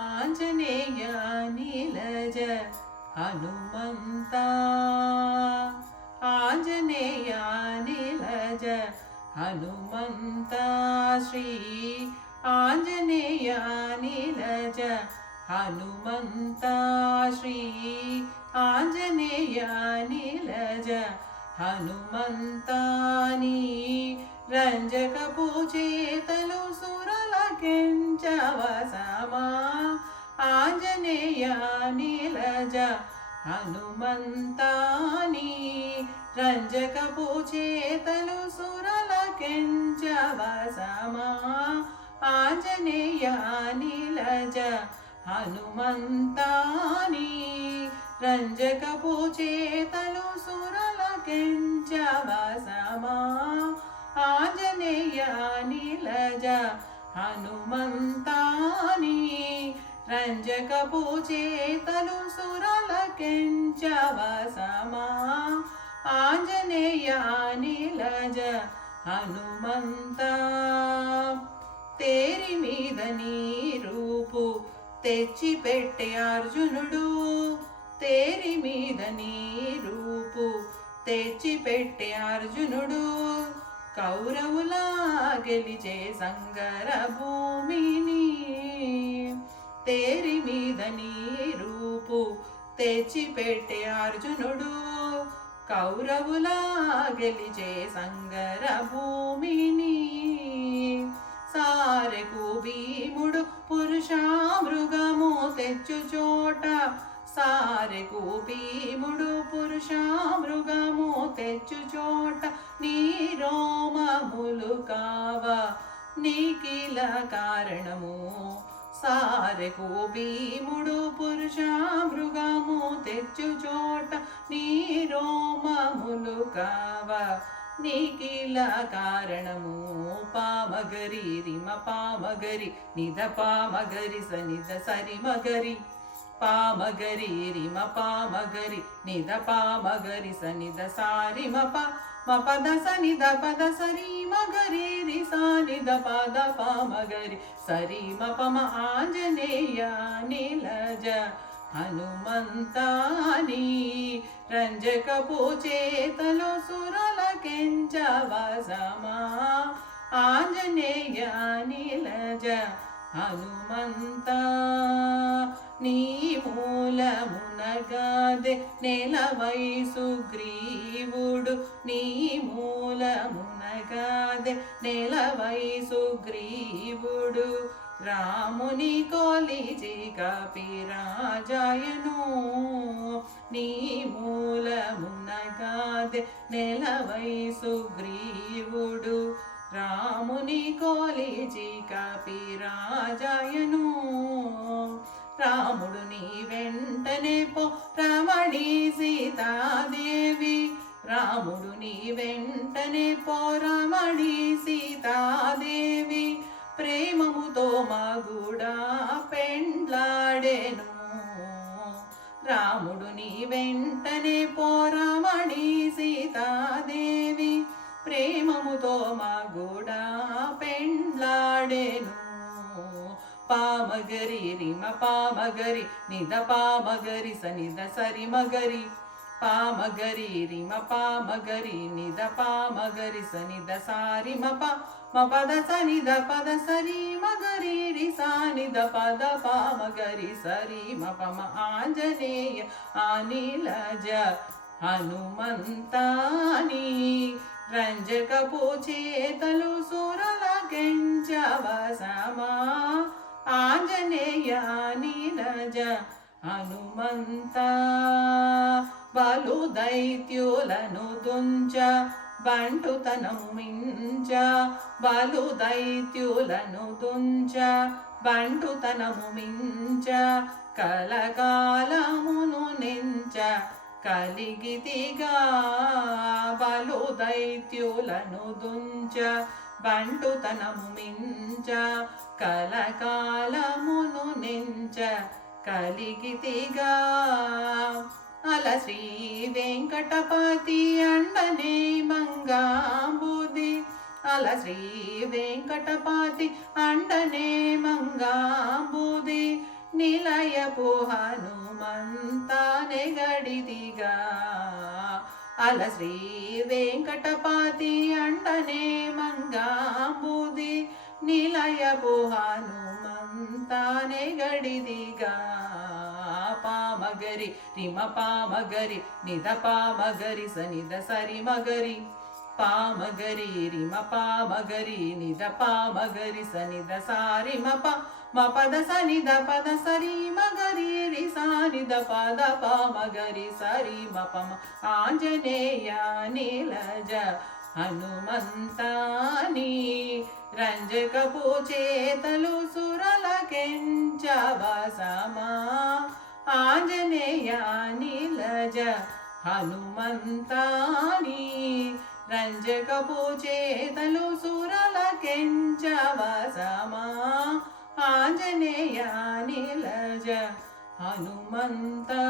आञ्जने हनुमन्ता। आञ्जनेयानिलज हनुमन्ता। श्री आञ्जनेयानिलज हनुमन्ता। श्री आञ्जनेयानिलज హనుమంతాని రంజక పూచేతలు సురల కెంచవసమా? ఆంజనేయ నీలజ హనుమంతాని రంజక పూచేతలు సురల కెంచవసమా? ఆంజనేయ నీలజ హనుమంతాని రంజక పూచేతలు సురల కెంచవసమా? ఆంజనేయ నీలజ హనుమంతాని రంజకపూచేతలు సురల కెంచవసమా? ఆంజనేయ నీలజ హనుమంత తేరి మీద నీ రూపు తెచ్చి అర్జునుడు తేరి మీద తెచ్చి అర్జునుడు కౌరవులా గెలిచే సంగర భూమిని తేరి మీద నీ రూపు తెచ్చిపెట్టే అర్జునుడు కౌరవులా గెలిచే సంగర భూమిని సారెకు భీముడు పురుషామృగము తెచ్చు చోట సారెకు భీముడు పురుషామృగము తెచ్చు చోట నీ రోమములు కావ. నీకిల కారణము సారెకు భీముడు పురుషామృగము తెచ్చు చోట నీ రోమములు కావ. నీకిల కారణము పామగరి రిమ పామగరి నిద పామగరి సనిద సరిమగరి. పామగరి రిమ పామగరి నిద పామగరి సనిద సారి మప మపద సనిద పద సరి మగరి రి సానిద పద పామగరి సరి మపమ ఆంజనేయ నీలజ హనుమంతాని రంజక పూచేతలో సురల కెంచవసమా ఆంజనేయ నీలజ హనుమంతా. నీ మూలమునగాదే నెలవై సుగ్రీవుడు నీ మూలమునగాదే నెలవై సుగ్రీవుడు రాముని కొలిచి కపిరాజాయను నీ మూలమునగాదే నెలవై సుగ్రీవుడు రాముని కొలిచి కపిరాజాయను రాముడు నీ వెంటనే పో. రమణి సీతాదేవి రాముడు నీ వెంటనే పో. రమణి సీతాదేవి ప్రేమముతో మగుడా పెండ్లాడెను. రాముడు నీ వెంటనే పోరామణి సీతాదేవి ప్రేమముతో మగుడా పామగరి రిమ పామగరి నిద పామగరి సనిద సరి మగరి పామగరి రిమ పామగరి నిద పామగరి సనిద సారి మప మపద సనిద పద సరి మగరి రి సానిద పద పామగరి సరి మపమ ఆంజనేయ ఆనిలజ హనుమంతాని రంజకపు చేతలు సురల కెంచవసమా ఆంజనేయ నీరజ హనుమంత బలు దైత్యులను దుంచ బంటుతనము మించ బలు దైత్యులను దుంచ బంటుతనము మించ కలకాలమును నించ కలిగితిగా బలు దైత్యులను దుంచ బండుతనము మించ కలకాలమును నించ కలిగితిగా అల శ్రీ వెంకటపతి అండనే మంగాంబుది. అల శ్రీ వెంకటపతి అండనే మంగాంబుది. నిలయ హనుమంతానే బాల శ్రీ వెంకటపాతి అండనే మంగాంబుది నిలయపు హనుమంతానే గడిదిగా. పామగరి రిమ పామగరి నిద పామగరి సనిద సరి మగరి పామగరి రిమ పామగరి నిద పామగరి సనిద సారి మప మపద సనిద పద సరి మగరి రి సానిద పద పామగరి సరి మపమ ఆంజనేయ నీలజ హనుమంతాని రంజకపు చేతలు సురల కెంచవసమా ఆంజనేయ నీలజ హనుమంతాని రంజకపు చేతలు సురల కెంచవసమా ఆంజనేయ నిలజ హనుమంతా.